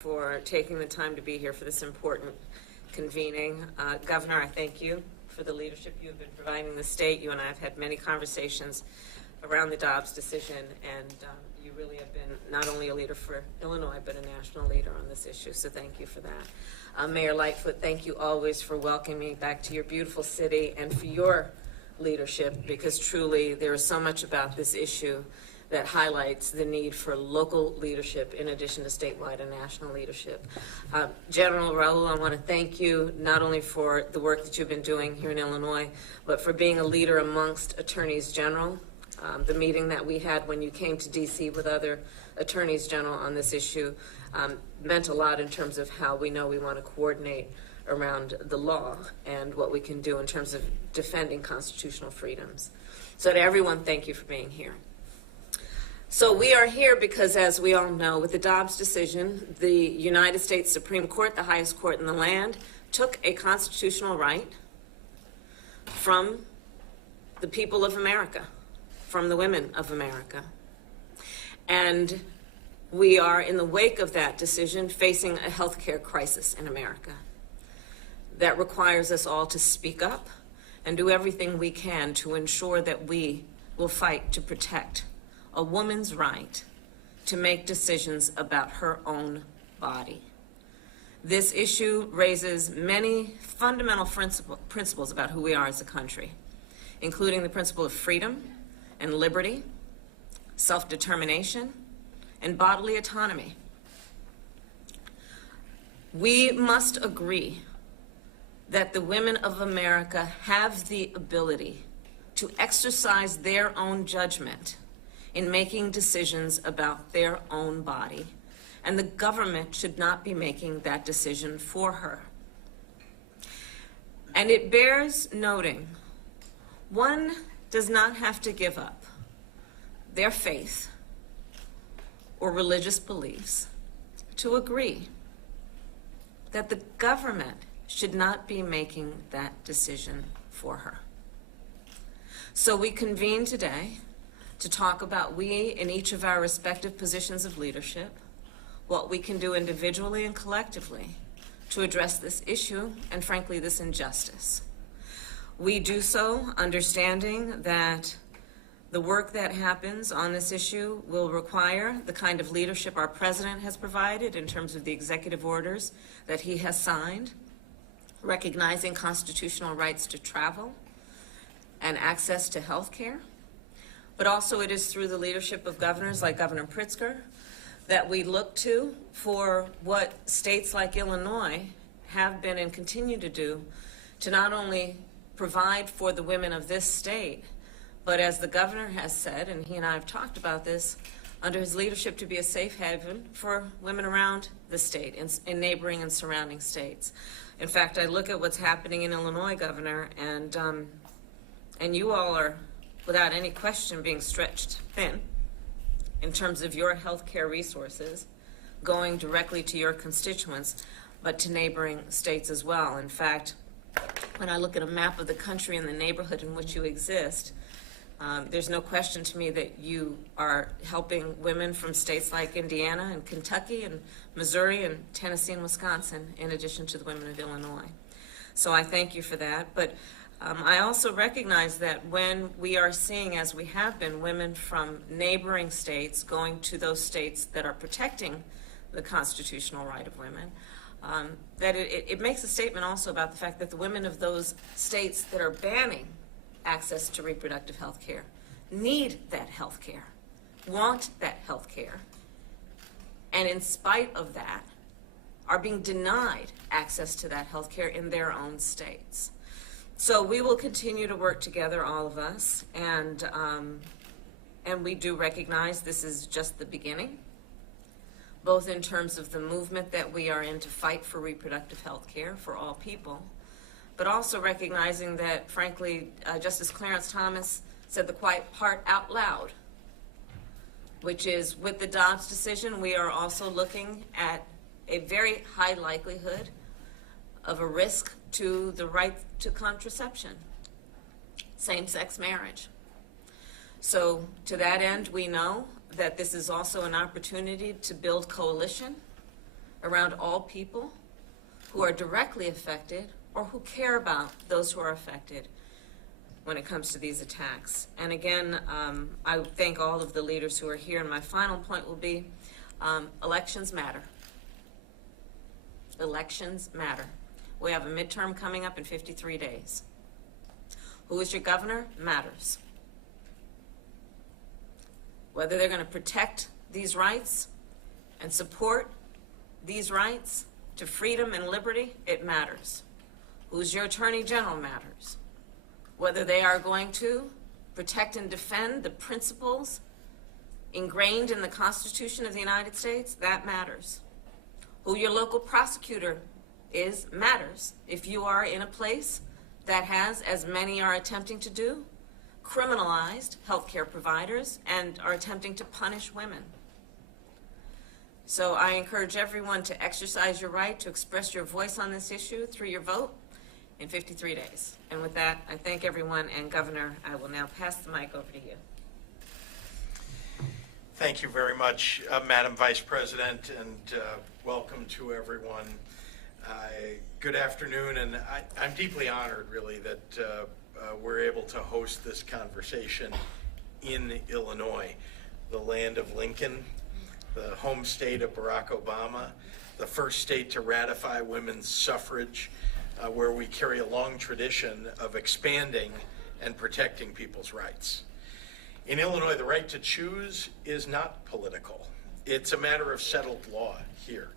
for taking the time to be here for this important convening. Governor, I thank you for the leadership you have been providing the state. You and I have had many conversations around the Dobbs decision, and you really have been not only a leader for Illinois, but a national leader on this issue, so thank you for that. Mayor Lightfoot, thank you always for welcoming me back to your beautiful city and for your leadership, because truly there is so much about this issue that highlights the need for local leadership in addition to statewide and national leadership. General Raul, I want to thank you not only for the work that you've been doing here in Illinois, but for being a leader amongst attorneys general. The meeting that we had when you came to D.C. with other attorneys general on this issue meant a lot in terms of how we know we want to coordinate around the law and what we can do in terms of defending constitutional freedoms. So to everyone, thank you for being here. So we are here because, as we all know, with the Dobbs decision, the United States Supreme Court, the highest court in the land, took a constitutional right from the people of America, from the women of America. And we are, in the wake of that decision, facing a healthcare crisis in America that requires us all to speak up and do everything we can to ensure that we will fight to protect a woman's right to make decisions about her own body. This issue raises many fundamental principles about who we are as a country, including the principle of freedom and liberty, self-determination, and bodily autonomy. We must agree that the women of America have the ability to exercise their own judgment in making decisions about their own body, and the government should not be making that decision for her. And it bears noting, one does not have to give up their faith or religious beliefs to agree that the government should not be making that decision for her. So we convene today to talk about we in each of our respective positions of leadership, what we can do individually and collectively to address this issue and, frankly, this injustice. We do so understanding that the work that happens on this issue will require the kind of leadership our president has provided in terms of the executive orders that he has signed, recognizing constitutional rights to travel and access to health care. But also it is through the leadership of governors like Governor Pritzker that we look to for what states like Illinois have been and continue to do to not only provide for the women of this state, but as the governor has said, and he and I have talked about this, under his leadership to be a safe haven for women around the state, in neighboring and surrounding states. In fact, I look at what's happening in Illinois, Governor, and you all are, without any question, being stretched thin in terms of your health care resources going directly to your constituents, but to neighboring states as well. In fact, when I look at a map of the country and the neighborhood in which you exist, there's no question to me that you are helping women from states like Indiana and Kentucky and Missouri and Tennessee and Wisconsin, in addition to the women of Illinois. So I thank you for that. But I also recognize that when we are seeing, as we have been, women from neighboring states going to those states that are protecting the constitutional right of women, that it makes a statement also about the fact that the women of those states that are banning access to reproductive health care need that health care, want that health care, and in spite of that are being denied access to that health care in their own states. So we will continue to work together, all of us, and we do recognize this is just the beginning, both in terms of the movement that we are in to fight for reproductive health care for all people, but also recognizing that, frankly, Justice Clarence Thomas said the quiet part out loud, which is with the Dobbs decision, we are also looking at a very high likelihood of a risk to the right to contraception, same-sex marriage. So to that end, we know that this is also an opportunity to build coalition around all people who are directly affected or who care about those who are affected when it comes to these attacks. And again, I thank all of the leaders who are here, and my final point will be, elections matter. Elections matter. We have a midterm coming up in 53 days. Who is your governor matters. Whether they're going to protect these rights and support these rights to freedom and liberty, it matters. Who's your attorney general matters. Whether they are going to protect and defend the principles ingrained in the Constitution of the United States, that matters. Who your local prosecutor is matters. If you are in a place that has, as many are attempting to do, criminalized healthcare providers and are attempting to punish women. So I encourage everyone to exercise your right to express your voice on this issue through your vote in 53 days. And with that, I thank everyone, and Governor, I will now pass the mic over to you. Thank you very much, Madam Vice President, and welcome to everyone. Good afternoon, and I'm deeply honored, really, that we're able to host this conversation in Illinois, the land of Lincoln, the home state of Barack Obama, the first state to ratify women's suffrage, where we carry a long tradition of expanding and protecting people's rights. In Illinois, the right to choose is not political. It's a matter of settled law here.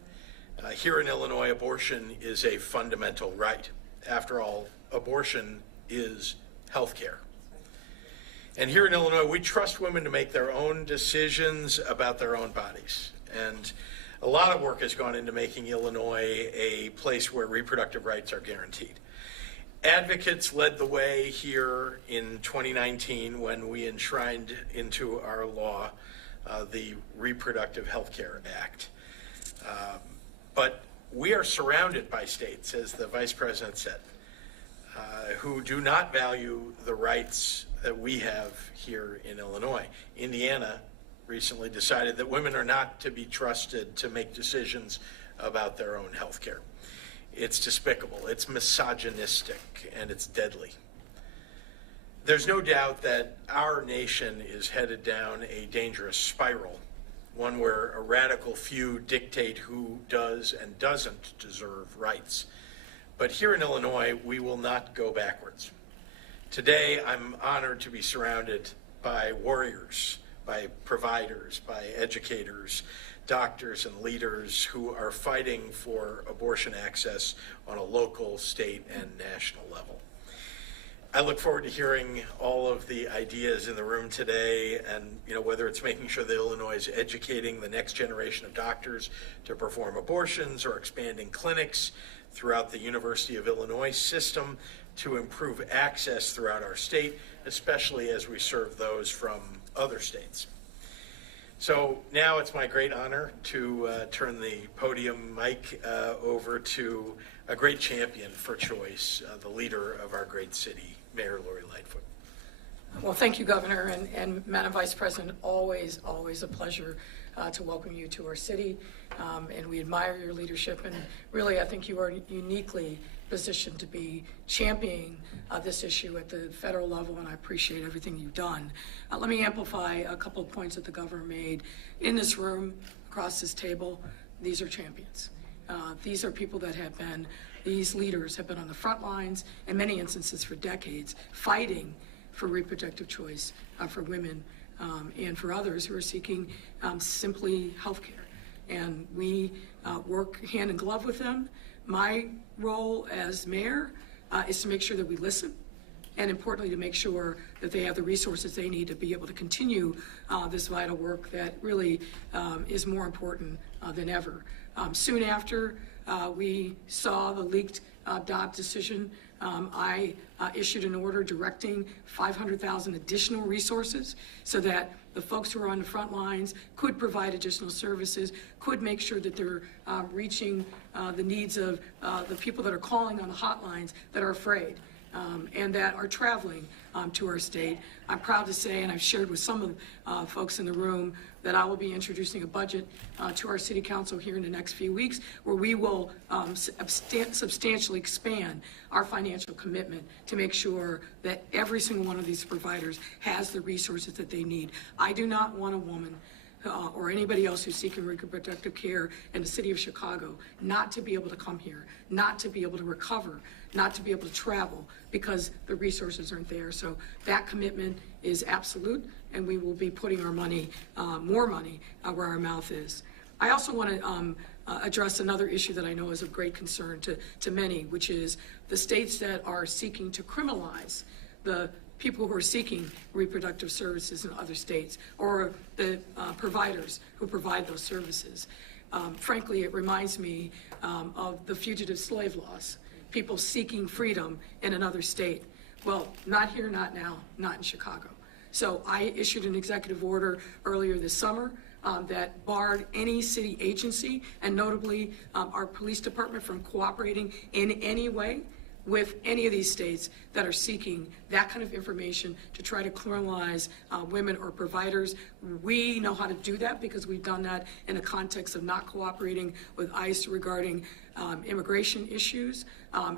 Here in Illinois, abortion is a fundamental right. After all, abortion is health care. And here in Illinois, we trust women to make their own decisions about their own bodies. And a lot of work has gone into making Illinois a place where reproductive rights are guaranteed. Advocates led the way here in 2019 when we enshrined into our law the Reproductive Health Care Act. But we are surrounded by states, as the Vice President said, who do not value the rights that we have here in Illinois. Indiana recently decided that women are not to be trusted to make decisions about their own health care. It's despicable, it's misogynistic, and it's deadly. There's no doubt that our nation is headed down a dangerous spiral, one where a radical few dictate who does and doesn't deserve rights. But here in Illinois, we will not go backwards. Today, I'm honored to be surrounded by warriors, by providers, by educators, doctors, and leaders who are fighting for abortion access on a local, state, and national level. I look forward to hearing all of the ideas in the room today, and whether it's making sure that Illinois is educating the next generation of doctors to perform abortions or expanding clinics throughout the University of Illinois system to improve access throughout our state, especially as we serve those from other states. So now it's my great honor to turn the podium mic over to a great champion for choice, the leader of our great city, Mayor Lori Lightfoot. Well, thank you, Governor, and Madam Vice President, always a pleasure to welcome you to our city, and we admire your leadership, and really I think you are uniquely positioned to be championing this issue at the federal level, and I appreciate everything you've done. Let me amplify a couple of points that the Governor made. In this room, across this table, these are champions. These are people that have been, these leaders have been on the front lines, in many instances for decades, fighting for reproductive choice for women and for others who are seeking simply health care. And we work hand in glove with them. My role as mayor is to make sure that we listen, and importantly to make sure that they have the resources they need to be able to continue this vital work that really is more important than ever. Soon after we saw the leaked Dobbs decision, I issued an order directing 500,000 additional resources so that the folks who are on the front lines could provide additional services, could make sure that they're reaching the needs of the people that are calling on the hotlines that are afraid. and that are traveling to our state. I'm proud to say, and I've shared with some of folks in the room, that I will be introducing a budget to our city council here in the next few weeks, where we will substantially expand our financial commitment to make sure that every single one of these providers has the resources that they need. I do not want a woman or anybody else who's seeking reproductive care in the city of Chicago not to be able to come here, not to be able to recover, not to be able to travel because the resources aren't there. So that commitment is absolute, and we will be putting our money, more money, where our mouth is. I also want to address another issue that I know is of great concern to many, which is the states that are seeking to criminalize the people who are seeking reproductive services in other states, or the providers who provide those services. Frankly, it reminds me of the fugitive slave laws, people seeking freedom in another state. Well, not here, not now, not in Chicago. So I issued an executive order earlier this summer that barred any city agency, and notably our police department, from cooperating in any way with any of these states that are seeking that kind of information to try to criminalize women or providers. We know how to do that because we've done that in the context of not cooperating with ICE regarding immigration issues,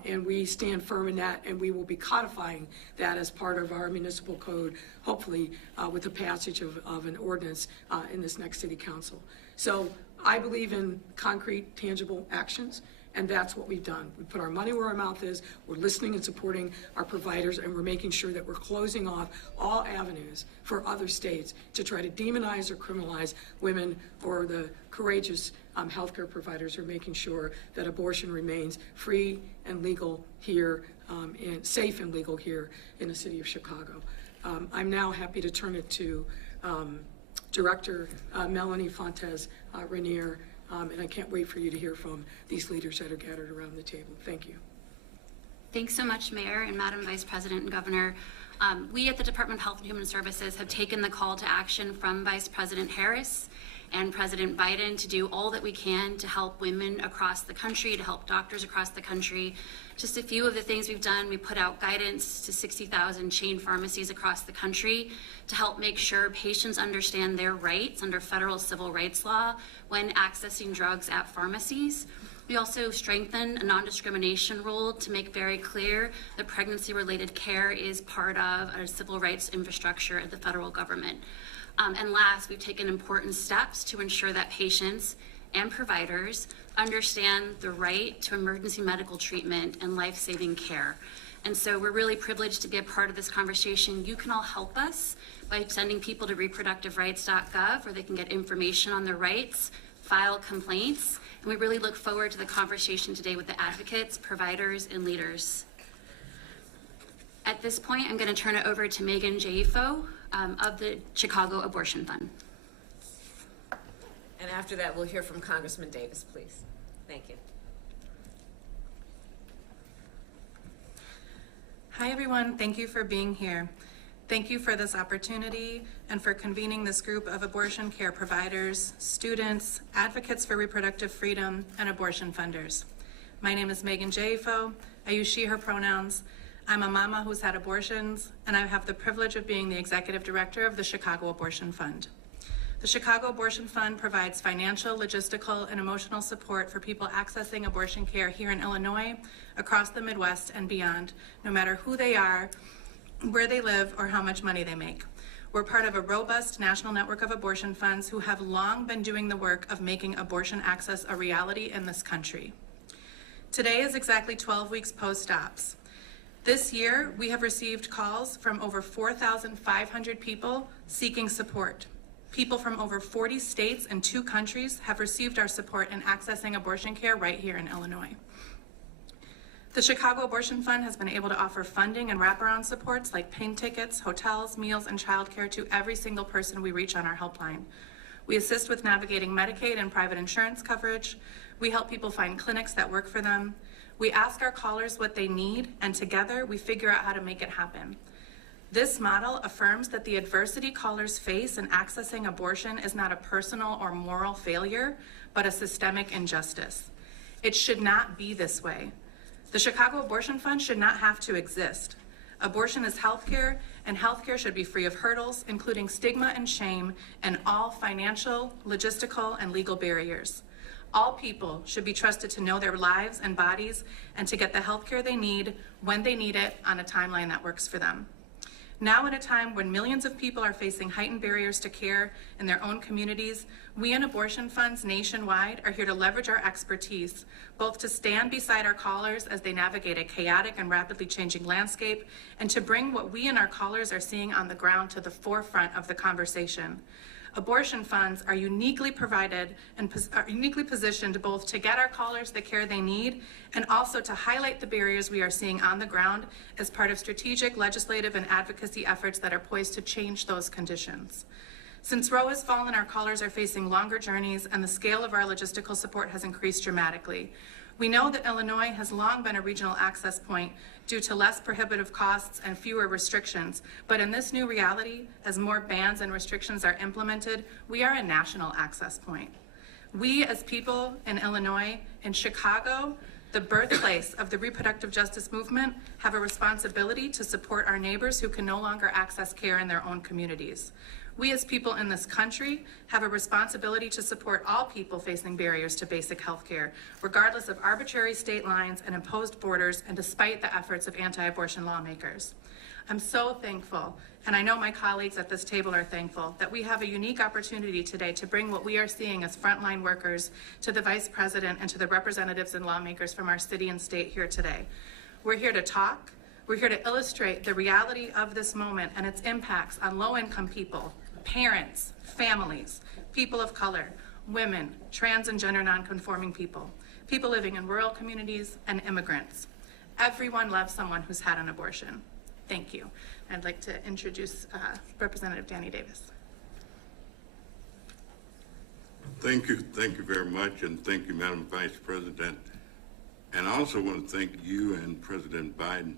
and we stand firm in that, and we will be codifying that as part of our municipal code, hopefully with the passage of an ordinance in this next city council. So I believe in concrete, tangible actions, and that's what we've done. We put our money where our mouth is, we're listening and supporting our providers, and we're making sure that we're closing off all avenues for other states to try to demonize or criminalize women or the courageous healthcare providers who are making sure that abortion remains free and legal here, and safe and legal here in the city of Chicago. I'm now happy to turn it to Director Melanie Fontes Rainier, and I can't wait for you to hear from these leaders that are gathered around the table. Thank you. Thanks so much, Mayor and Madam Vice President and Governor. We at the Department of Health and Human Services have taken the call to action from Vice President Harris and President Biden to do all that we can to help women across the country, to help doctors across the country. Just a few of the things we've done: we put out guidance to 60,000 chain pharmacies across the country to help make sure patients understand their rights under federal civil rights law when accessing drugs at pharmacies. We also strengthened a non-discrimination rule to make very clear that pregnancy-related care is part of a civil rights infrastructure at the federal government. And last, we've taken important steps to ensure that patients and providers understand the right to emergency medical treatment and life-saving care. And so we're really privileged to be a part of this conversation. You can all help us by sending people to reproductiverights.gov, where they can get information on their rights, file complaints, and we really look forward to the conversation today with the advocates, providers, and leaders. At this point, I'm going to turn it over to Megan Jaifo of the Chicago Abortion Fund. And after that, we'll hear from Congressman Davis, please. Thank you. Hi, everyone. Thank you for being here. Thank you for this opportunity and for convening this group of abortion care providers, students, advocates for reproductive freedom, and abortion funders. My name is Megan Jaifo. I use she, her pronouns. I'm a mama who's had abortions, and I have the privilege of being the executive director of the Chicago Abortion Fund. The Chicago Abortion Fund provides financial, logistical, and emotional support for people accessing abortion care here in Illinois, across the Midwest, and beyond, no matter who they are, where they live, or how much money they make. We're part of a robust national network of abortion funds who have long been doing the work of making abortion access a reality in this country. Today is exactly 12 weeks post-ops. This year, we have received calls from over 4,500 people seeking support. People from over 40 states and 2 countries have received our support in accessing abortion care right here in Illinois. The Chicago Abortion Fund has been able to offer funding and wraparound supports like plane tickets, hotels, meals, and childcare to every single person we reach on our helpline. We assist with navigating Medicaid and private insurance coverage. We help people find clinics that work for them. We ask our callers what they need, and together we figure out how to make it happen. This model affirms that the adversity callers face in accessing abortion is not a personal or moral failure, but a systemic injustice. It should not be this way. The Chicago Abortion Fund should not have to exist. Abortion is healthcare, and healthcare should be free of hurdles, including stigma and shame, and all financial, logistical, and legal barriers. All people should be trusted to know their lives and bodies and to get the healthcare they need when they need it on a timeline that works for them. Now, in a time when millions of people are facing heightened barriers to care in their own communities, we in abortion funds nationwide are here to leverage our expertise, both to stand beside our callers as they navigate a chaotic and rapidly changing landscape, and to bring what we and our callers are seeing on the ground to the forefront of the conversation. Abortion funds are uniquely provided and are uniquely positioned both to get our callers the care they need and also to highlight the barriers we are seeing on the ground as part of strategic legislative and advocacy efforts that are poised to change those conditions. Since Roe has fallen, our callers are facing longer journeys and the scale of our logistical support has increased dramatically. We know that Illinois has long been a regional access point due to less prohibitive costs and fewer restrictions, but in this new reality, as more bans and restrictions are implemented, we are a national access point. We as people in Illinois, in Chicago, the birthplace of the reproductive justice movement, have a responsibility to support our neighbors who can no longer access care in their own communities. We as people in this country have a responsibility to support all people facing barriers to basic health care, regardless of arbitrary state lines and imposed borders, and despite the efforts of anti-abortion lawmakers. I'm so thankful, and I know my colleagues at this table are thankful, that we have a unique opportunity today to bring what we are seeing as frontline workers to the Vice President and to the representatives and lawmakers from our city and state here today. We're here to talk. We're here to illustrate the reality of this moment and its impacts on low-income people, parents, families, people of color, women, trans and gender nonconforming people, people living in rural communities, and immigrants. Everyone loves someone who's had an abortion. Thank you. I'd like to introduce Representative Danny Davis. Thank you very much, and thank you, Madam Vice President. And I also want to thank you and President Biden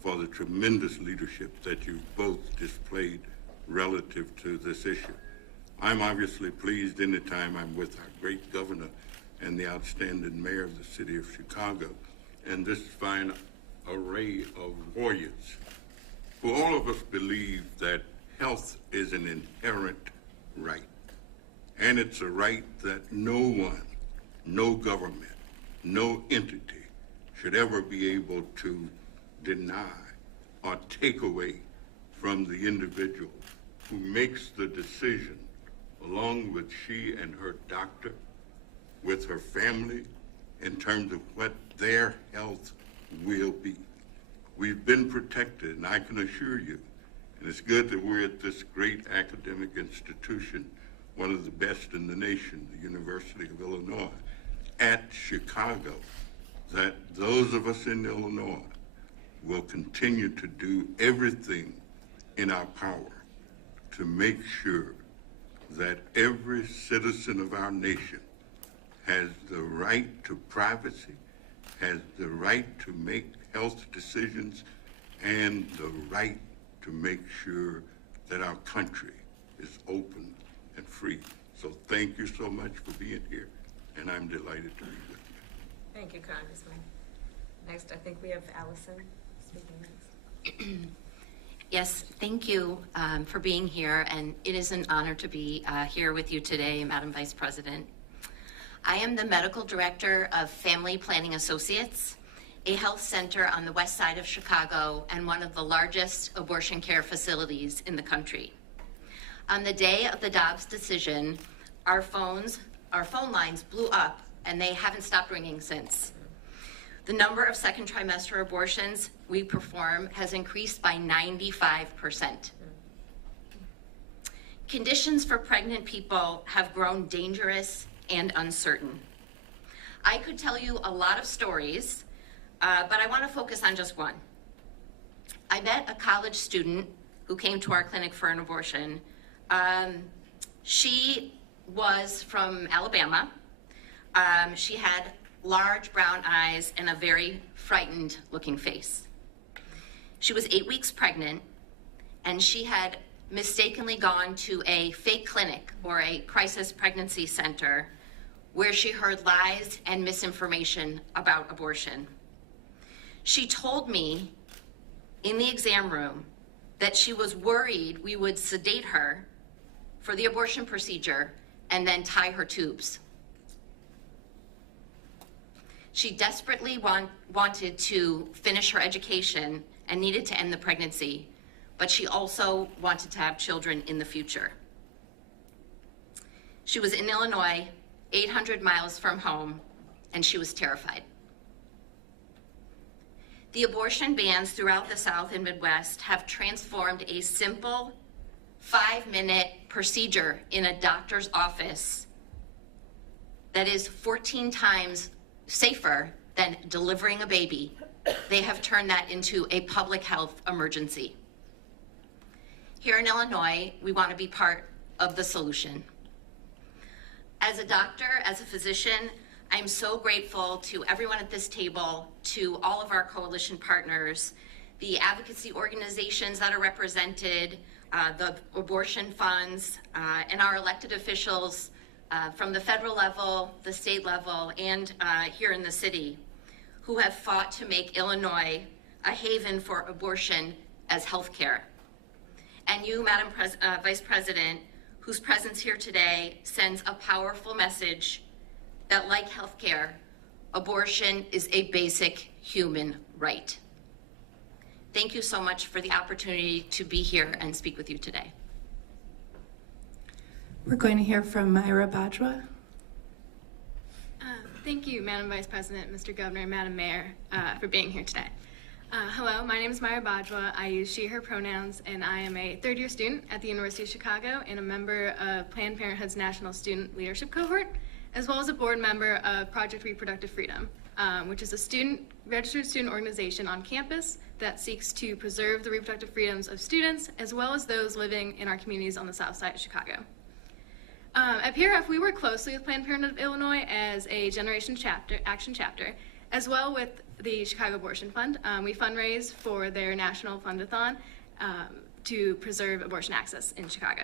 for the tremendous leadership that you both displayed relative to this issue. I'm obviously pleased anytime I'm with our great governor and the outstanding mayor of the city of Chicago and this fine array of warriors, who all of us believe that health is an inherent right. And it's a right that no one, no government, no entity should ever be able to deny or take away from the individual who makes the decision along with she and her doctor, with her family, in terms of what their health will be. We've been protected, and I can assure you, and it's good that we're at this great academic institution, one of the best in the nation, the University of Illinois, at Chicago, that those of us in Illinois will continue to do everything in our power to make sure that every citizen of our nation has the right to privacy, has the right to make health decisions, and the right to make sure that our country is open and free. So thank you so much for being here, and I'm delighted to be with you. Thank you, Congressman. Next, I think we have Allison speaking next. Yes, thank you for being here, and it is an honor to be here with you today, Madam Vice President. I am the Medical Director of Family Planning Associates, a health center on the west side of Chicago and one of the largest abortion care facilities in the country. On the day of the Dobbs decision, our phone lines blew up, and they haven't stopped ringing since. The number of second trimester abortions we perform has increased by 95%. Conditions for pregnant people have grown dangerous and uncertain. I could tell you a lot of stories, but I want to focus on just one. I met a college student who came to our clinic for an abortion. She was from Alabama. She had large brown eyes and a very frightened looking face. She was 8 weeks pregnant, and she had mistakenly gone to a fake clinic or a crisis pregnancy center where she heard lies and misinformation about abortion. She told me in the exam room that she was worried we would sedate her for the abortion procedure and then tie her tubes. She desperately wanted to finish her education and needed to end the pregnancy, but she also wanted to have children in the future. She was in Illinois, 800 miles from home, and she was terrified. The abortion bans throughout the South and Midwest have transformed a simple 5-minute procedure in a doctor's office that is 14 times safer than delivering a baby. They have turned that into a public health emergency. Here in Illinois, we want to be part of the solution. As a doctor, as a physician, I'm so grateful to everyone at this table, to all of our coalition partners, the advocacy organizations that are represented, the abortion funds, and our elected officials from the federal level, the state level, and here in the city, who have fought to make Illinois a haven for abortion as healthcare. And you, Madam Vice President, whose presence here today sends a powerful message that, like healthcare, abortion is a basic human right. Thank you so much for the opportunity to be here and speak with you today. We're going to hear from Myra Bajwa. Thank you, Madam Vice President, Mr. Governor, Madam Mayor, for being here today. Hello, my name is Myra Bajwa. I use she, her pronouns, and I am a third-year student at the University of Chicago and a member of Planned Parenthood's National Student Leadership Cohort, as well as a board member of Project Reproductive Freedom, which is a registered student organization on campus that seeks to preserve the reproductive freedoms of students, as well as those living in our communities on the south side of Chicago. At PRF, we work closely with Planned Parenthood of Illinois as a Generation Action Chapter, as well with the Chicago Abortion Fund. We fundraise for their national fundathon to preserve abortion access in Chicago.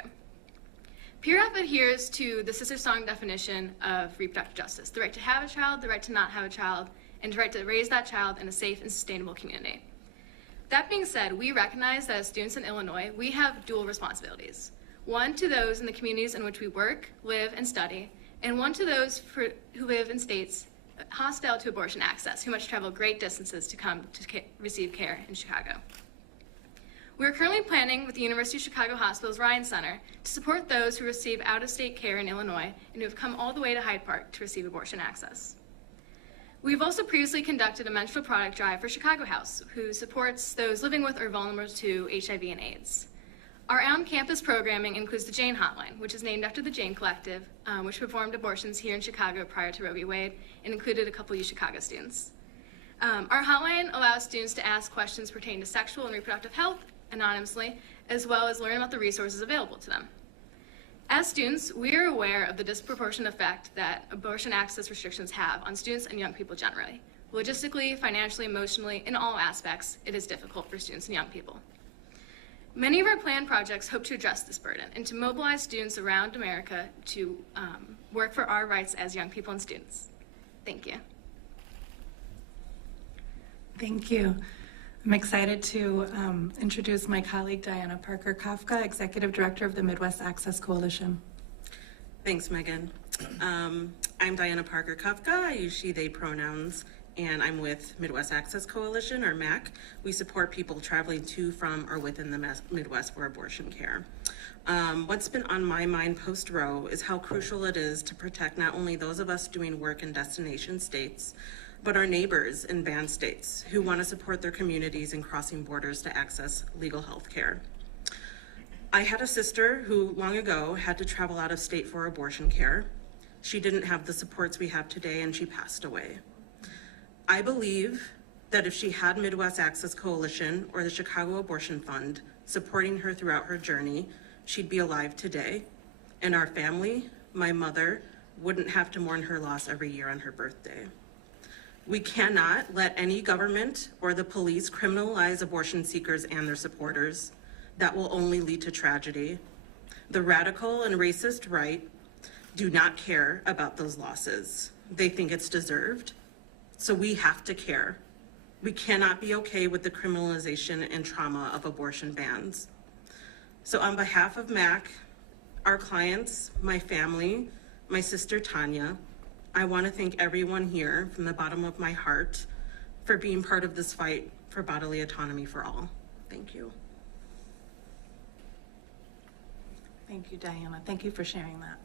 PRF adheres to the Sister Song definition of reproductive justice: the right to have a child, the right to not have a child, and the right to raise that child in a safe and sustainable community. That being said, we recognize that as students in Illinois, we have dual responsibilities. One to those in the communities in which we work, live, and study, and one to those who live in states hostile to abortion access, who must travel great distances to come to receive care in Chicago. We are currently planning with the University of Chicago Hospital's Ryan Center to support those who receive out-of-state care in Illinois and who have come all the way to Hyde Park to receive abortion access. We've also previously conducted a menstrual product drive for Chicago House, who supports those living with or vulnerable to HIV and AIDS. Our on-campus programming includes the Jane Hotline, which is named after the Jane Collective, which performed abortions here in Chicago prior to Roe v. Wade and included a couple U Chicago students. Our hotline allows students to ask questions pertaining to sexual and reproductive health anonymously, as well as learn about the resources available to them. As students, we are aware of the disproportionate effect that abortion access restrictions have on students and young people generally. Logistically, financially, emotionally, in all aspects, it is difficult for students and young people. Many of our planned projects hope to address this burden and to mobilize students around America to work for our rights as young people and students. Thank you. Thank you. I'm excited to introduce my colleague Diana Parker-Kafka, Executive Director of the Midwest Access Coalition. Thanks, Megan. I'm Diana Parker-Kafka. I use she, they pronouns, and I'm with Midwest Access Coalition, or MAC. We support people traveling to, from, or within the Midwest for abortion care. What's been on my mind post-Roe is how crucial it is to protect not only those of us doing work in destination states, but our neighbors in banned states who want to support their communities in crossing borders to access legal health care. I had a sister who long ago had to travel out of state for abortion care. She didn't have the supports we have today, and she passed away. I believe that if she had Midwest Access Coalition or the Chicago Abortion Fund supporting her throughout her journey, she'd be alive today, and our family, my mother, wouldn't have to mourn her loss every year on her birthday. We cannot let any government or the police criminalize abortion seekers and their supporters. That will only lead to tragedy. The radical and racist right do not care about those losses. They think it's deserved. So we have to care. We cannot be okay with the criminalization and trauma of abortion bans. So on behalf of MAC, our clients, my family, my sister Tanya, I want to thank everyone here from the bottom of my heart for being part of this fight for bodily autonomy for all. Thank you. Thank you, Diana. Thank you for sharing that.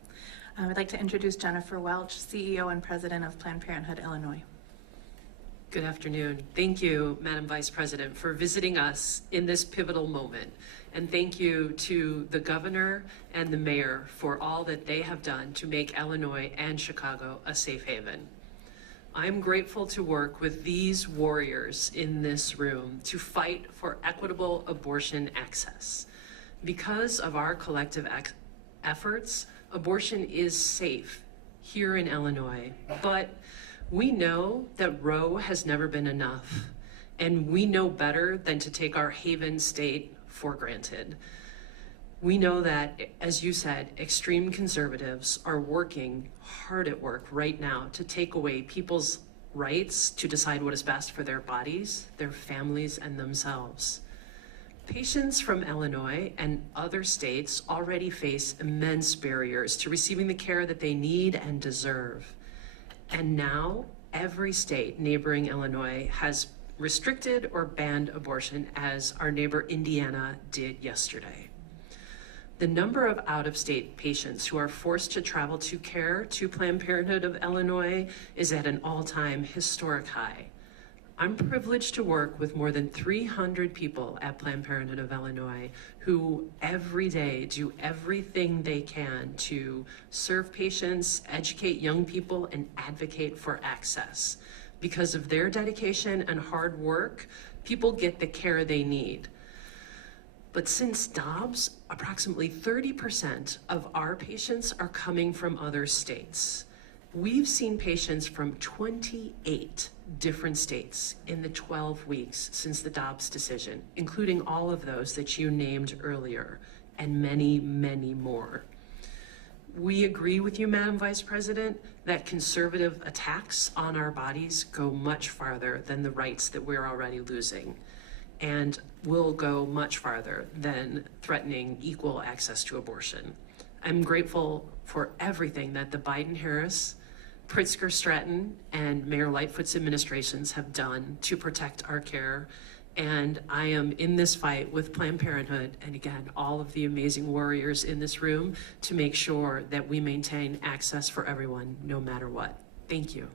I'd like to introduce Jennifer Welch, CEO and President of Planned Parenthood, Illinois. Good afternoon. Thank you, Madam Vice President, for visiting us in this pivotal moment. And thank you to the governor and the mayor for all that they have done to make Illinois and Chicago a safe haven. I'm grateful to work with these warriors in this room to fight for equitable abortion access. Because of our collective efforts, abortion is safe here in Illinois, but we know that Roe has never been enough, and we know better than to take our haven state for granted. We know that, as you said, extreme conservatives are working hard at work right now to take away people's rights to decide what is best for their bodies, their families, and themselves. Patients from Illinois and other states already face immense barriers to receiving the care that they need and deserve. And now every state neighboring Illinois has restricted or banned abortion, as our neighbor Indiana did yesterday. The number of out-of-state patients who are forced to travel to care to Planned Parenthood of Illinois is at an all-time historic high. I'm privileged to work with more than 300 people at Planned Parenthood of Illinois who every day do everything they can to serve patients, educate young people, and advocate for access. Because of their dedication and hard work, people get the care they need. But since Dobbs, approximately 30% of our patients are coming from other states. We've seen patients from 28 different states in the 12 weeks since the Dobbs decision, including all of those that you named earlier, and many, many more. We agree with you, Madam Vice President, that conservative attacks on our bodies go much farther than the rights that we're already losing, and will go much farther than threatening equal access to abortion. I'm grateful for everything that the Biden-Harris, Pritzker, Stratton, and Mayor Lightfoot's administrations have done to protect our care. And I am in this fight with Planned Parenthood, and again, all of the amazing warriors in this room, to make sure that we maintain access for everyone, no matter what. Thank you.